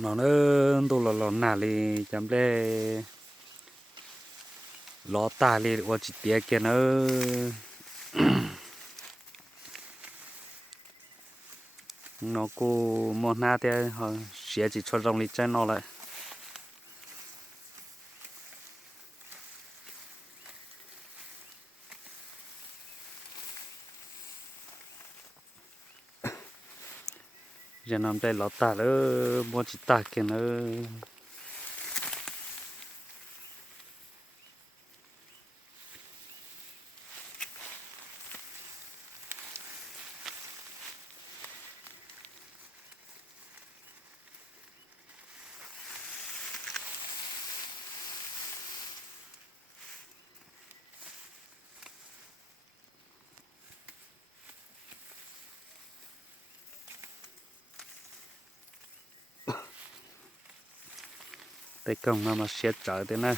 nó nữa đồ lò nà li chấm đây lò ta li qua chỉ tiệt kia nữa nó cô mua na thì họ sẽ chỉ cho rong li chân nó lại giờ nằm đây lò ta nữa mua chỉ ta kia nữa tay công mà sẽ trở thế này